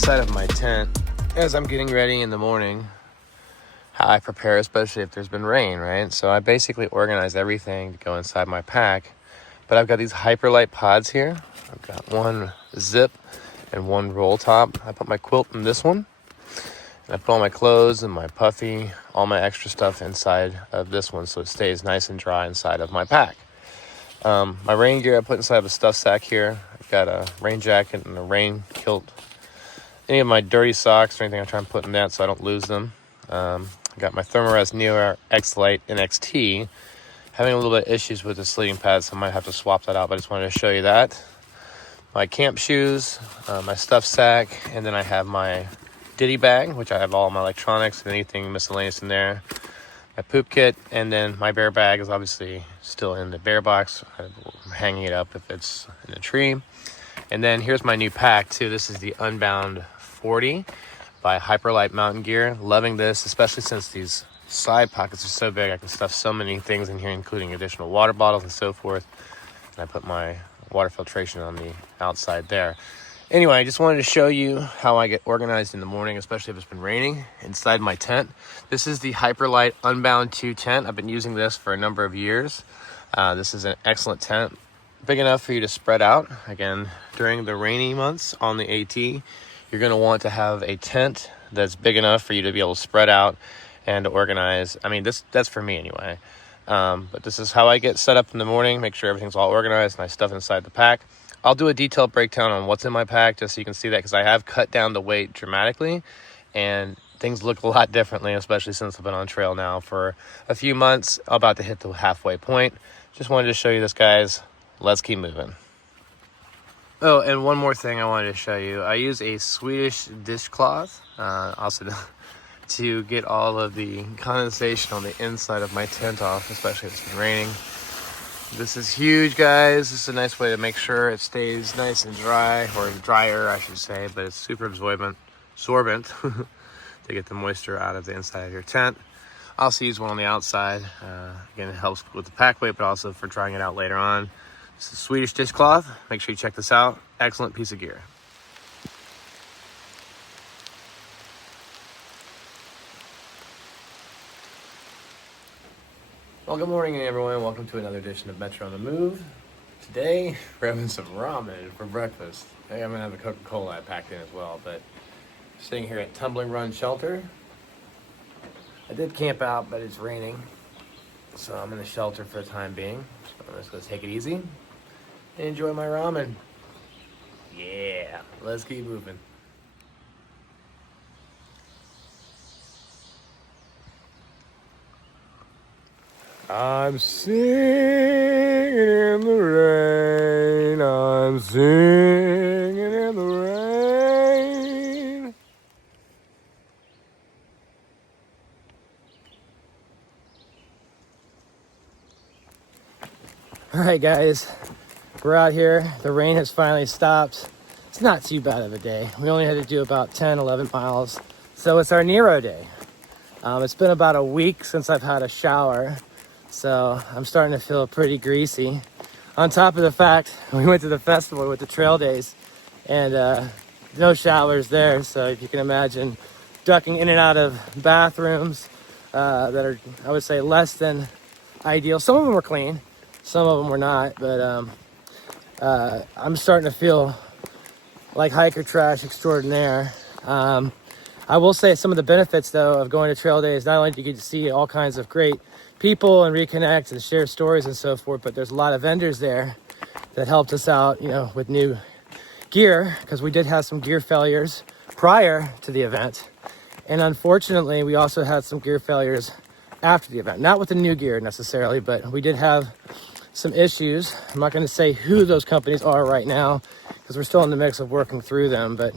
inside of my tent as I'm getting ready in the morning, how I prepare, especially if there's been rain, right? So I basically organize everything to go inside my pack. But I've got these HYPERLITE pods here. I've got one zip and one roll top. I put my quilt in this one. And I put all my clothes and my puffy, all my extra stuff inside of this one so it stays nice and dry inside of my pack. My rain gear I put inside of a stuff sack here. I've got a rain jacket and a rain kilt. Any of my dirty socks or anything I try and put in that so I don't lose them. I got my Thermarest Neo X Lite NXT. Having a little bit of issues with the sleeping pad, so I might have to swap that out, but I just wanted to show you that. My camp shoes, my stuff sack, and then I have my ditty bag, which I have all my electronics and anything miscellaneous in there. My poop kit, and then my bear bag is obviously still in the bear box. I'm hanging it up if it's in a tree. And then here's my new pack too. This is the Unbound 40 by HYPERLITE Mountain Gear. Loving this, especially since these side pockets are so big. I can stuff so many things in here, including additional water bottles and so forth. And I put my water filtration on the outside there. Anyway, I just wanted to show you how I get organized in the morning, especially if it's been raining, inside my tent. This is the HYPERLITE Unbound 2 tent. I've been using this for a number of years. This is an excellent tent. Big enough for you to spread out. Again, during the rainy months on the AT, you're going to want to have a tent that's big enough for you to be able to spread out and organize. I mean, that's for me anyway. But this is how I get set up in the morning, make sure everything's all organized and I stuff inside the pack. I'll do a detailed breakdown on what's in my pack just so you can see that, because I have cut down the weight dramatically and things look a lot differently, especially since I've been on trail now for a few months, about to hit the halfway point. Just wanted to show you this, guys. Let's keep moving. Oh, and one more thing I wanted to show you. I use a Swedish dishcloth also to get all of the condensation on the inside of my tent off, especially if it's been raining. This is huge, guys. This is a nice way to make sure it stays nice and dry, or drier, I should say, but it's super absorbent to get the moisture out of the inside of your tent. I also use one on the outside. Again, it helps with the pack weight, but also for drying it out later on. This is Swedish dishcloth. Make sure you check this out. Excellent piece of gear. Well, good morning, everyone. Welcome to another edition of Metro on the Move. Today, we're having some ramen for breakfast. Hey, I'm gonna have a Coca-Cola I packed in as well, but sitting here at Tumbling Run Shelter. I did camp out, but it's raining, so I'm in the shelter for the time being. So I'm just gonna take it easy and enjoy my ramen. Yeah, let's keep moving. I'm singing in the rain, I'm singing in the rain. All right, guys, we're out here. The rain has finally stopped. It's not too bad of a day. We only had to do about 10, 11 miles. So it's our Nero day. It's been about a week since I've had a shower. So I'm starting to feel pretty greasy. On top of the fact, we went to the festival with the trail days and no showers there. So if you can imagine ducking in and out of bathrooms that are, I would say, less than ideal. Some of them were clean, some of them were not. But I'm starting to feel like hiker trash extraordinaire. I will say some of the benefits, though, of going to trail days, not only do you get to see all kinds of great people and reconnect and share stories and so forth, but there's a lot of vendors there that helped us out, with new gear, because we did have some gear failures prior to the event. And unfortunately, we also had some gear failures after the event. Not with the new gear necessarily, but we did have some issues. I'm not going to say who those companies are right now, because we're still in the mix of working through them. But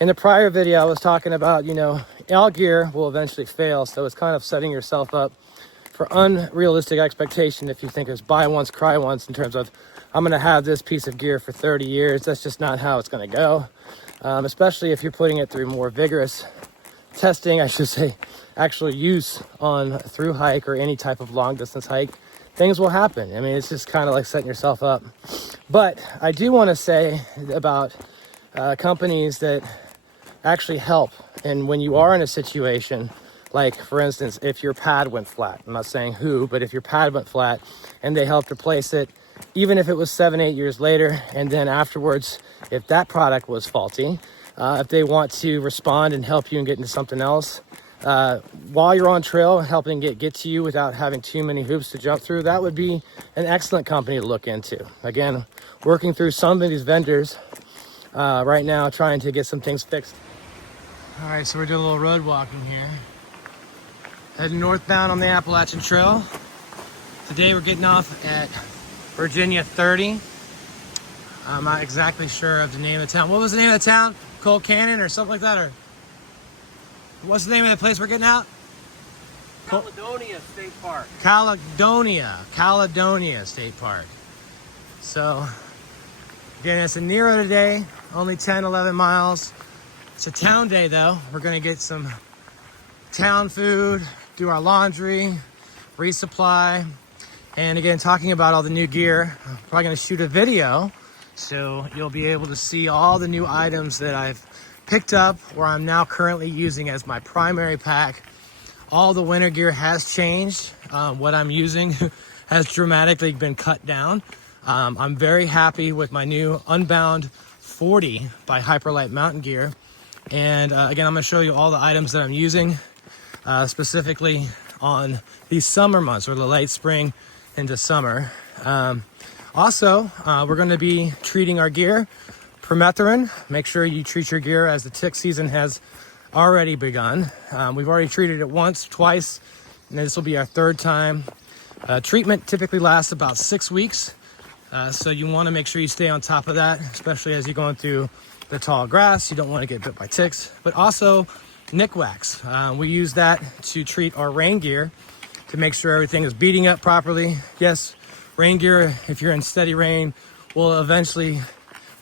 in the prior video, I was talking about, all gear will eventually fail. So it's kind of setting yourself up for unrealistic expectation if you think it's buy once, cry once, in terms of, I'm going to have this piece of gear for 30 years. That's just not how it's going to go, especially if you're putting it through more vigorous testing, I should say, actual use on a through hike or any type of long distance hike. Things will happen. I mean, it's just kind of like setting yourself up. But I do want to say about companies that actually help. And when you are in a situation, like for instance, if your pad went flat, I'm not saying who, but if your pad went flat and they helped replace it, even if it was 7-8 years later, and then afterwards, if that product was faulty, if they want to respond and help you and get into something else, while you're on trail, helping get to you without having too many hoops to jump through, that would be an excellent company to look into. Again, working through some of these vendors right now, trying to get some things fixed. All right, so we're doing a little road walking here. Heading northbound on the Appalachian Trail. Today we're getting off at Virginia 30. I'm not exactly sure of the name of the town. What was the name of the town? Cold Canyon or something like that? Or what's the name of the place we're getting out? Caledonia State Park. Caledonia State Park. So, again, it's a Nero today, only 10, 11 miles. It's a town day though. We're gonna get some town food, do our laundry, resupply, and again, talking about all the new gear, I'm probably gonna shoot a video so you'll be able to see all the new items that I've picked up or I'm now currently using as my primary pack. All the winter gear has changed. What I'm using has dramatically been cut down. I'm very happy with my new Unbound 40 by HYPERLITE mountain gear. And again, I'm gonna show you all the items that I'm using specifically on these summer months or the late spring into summer. Also, we're going to be treating our gear permethrin. Make sure you treat your gear as the tick season has already begun. We've already treated it once, twice, and this will be our third time. Treatment typically lasts about 6 weeks, so you want to make sure you stay on top of that, especially as you're going through the tall grass. You don't want to get bit by ticks, but also nick wax. We use that to treat our rain gear to make sure everything is beating up properly. Yes, rain gear, if you're in steady rain, will eventually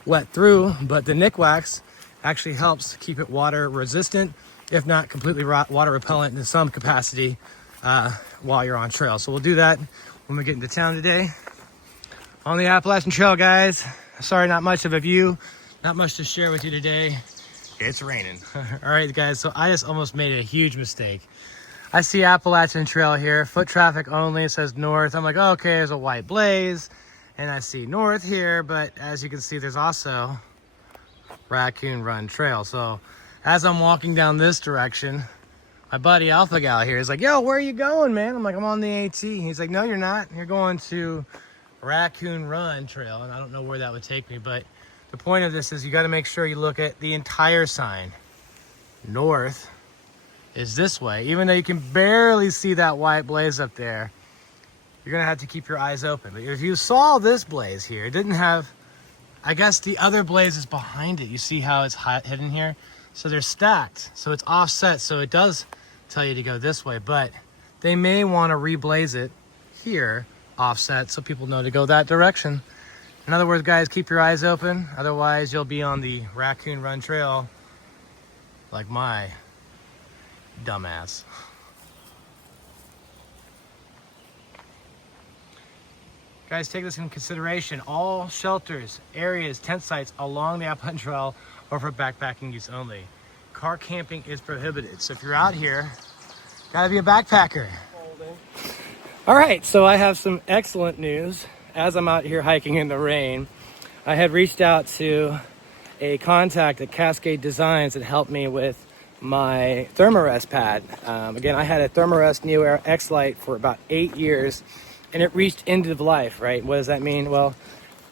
wet through, but the nick wax actually helps keep it water resistant, if not completely water repellent in some capacity while you're on trail. So we'll do that when we get into town today. On the Appalachian Trail, guys. Sorry, not much of a view, not much to share with you today. It's raining. All right, guys, so I just almost made a huge mistake. I see Appalachian Trail here, foot traffic only, it says north. I'm like, oh, okay, there's a white blaze, and I see north here, but as you can see, there's also Raccoon Run Trail. So as I'm walking down this direction, my buddy Alpha Gal here is like, yo, where are you going, man? I'm like, I'm on the AT. He's like, no, you're not. You're going to Raccoon Run Trail, and I don't know where that would take me, but the point of this is you got to make sure you look at the entire sign. North is this way. Even though you can barely see that white blaze up there, you're gonna have to keep your eyes open. But if you saw this blaze here, it didn't have, I guess the other blaze is behind it. You see how it's hidden here? So they're stacked, so it's offset, so it does tell you to go this way, but they may want to reblaze it here, offset, so people know to go that direction. In other words, guys, keep your eyes open, otherwise you'll be on the Raccoon Run Trail like my dumbass. Guys, take this into consideration. All shelters, areas, tent sites along the Appalachian Trail are for backpacking use only. Car camping is prohibited. So if you're out here, gotta be a backpacker. All right, so I have some excellent news. As I'm out here hiking in the rain, I had reached out to a contact at Cascade Designs that helped me with my Thermarest pad. Again, I had a Thermarest Neo Air X-Lite for about 8 years, and it reached end of life, right? What does that mean? Well,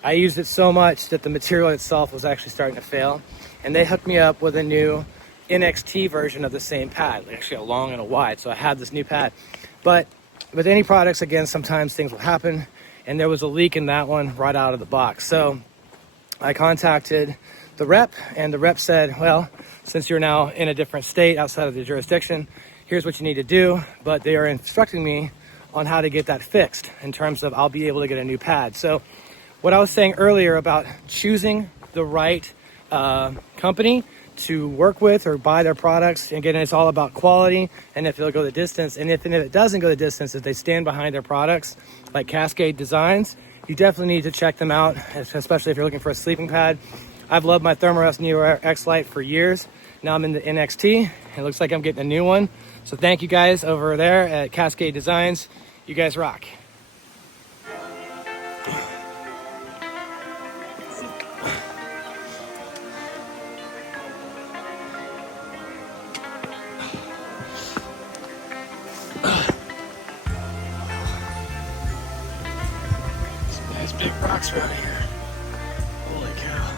I used it so much that the material itself was actually starting to fail, and they hooked me up with a new NXT version of the same pad, actually a long and a wide, so I had this new pad. But with any products, again, sometimes things will happen, and there was a leak in that one right out of the box. So I contacted the rep, and the rep said, well, since you're now in a different state outside of the jurisdiction, here's what you need to do. But they are instructing me on how to get that fixed in terms of I'll be able to get a new pad. So what I was saying earlier about choosing the right company to work with or buy their products, again, it's all about quality and if it'll go the distance. And if it doesn't go the distance, if they stand behind their products, like Cascade Designs, you definitely need to check them out, especially if you're looking for a sleeping pad. I've loved my Thermarest Neo X-Lite for years. Now I'm in the NXT. It looks like I'm getting a new one. So thank you guys over there at Cascade Designs. You guys rock. Some nice big rocks around here. Holy cow.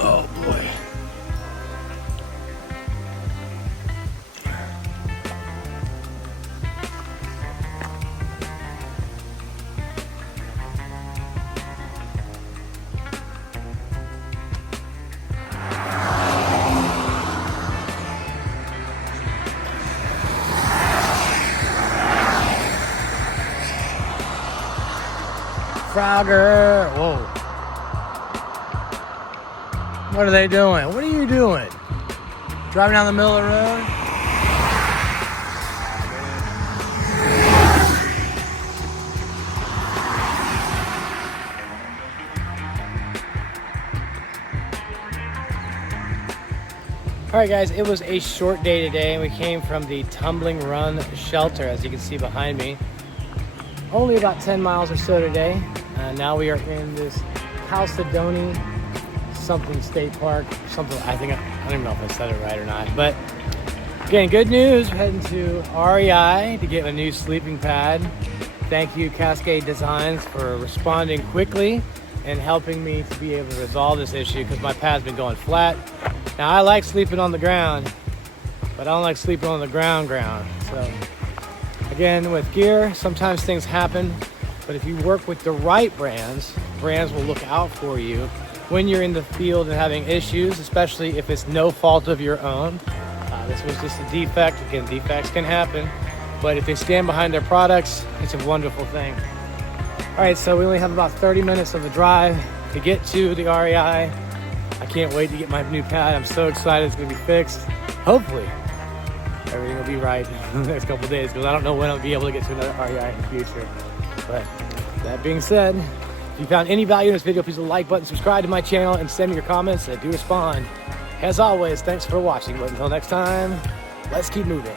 Oh boy. Frogger. Whoa. What are they doing? What are you doing? Driving down the middle of the road? All right, guys, it was a short day today, and we came from the Tumbling Run shelter, as you can see behind me. Only about 10 miles or so today. Now we are in this Chalcedony something state park, something. I don't even know if I said it right or not. But again, good news. We're heading to REI to get a new sleeping pad. Thank you, Cascade Designs, for responding quickly and helping me to be able to resolve this issue because my pad's been going flat. Now I like sleeping on the ground, but I don't like sleeping on the ground. So again, with gear, sometimes things happen. But if you work with the right brands will look out for you when you're in the field and having issues, especially if it's no fault of your own. This was just a defect. Again, defects can happen, but if they stand behind their products, it's a wonderful thing. All right, so we only have about 30 minutes of the drive to get to the REI. I can't wait to get my new pad. I'm so excited it's gonna be fixed. Hopefully, everything will be right in the next couple of days because I don't know when I'll be able to get to another REI in the future. But that being said, if you found any value in this video, please hit the like button, subscribe to my channel, and send me your comments. I do respond. As always, thanks for watching. But until next time, let's keep moving.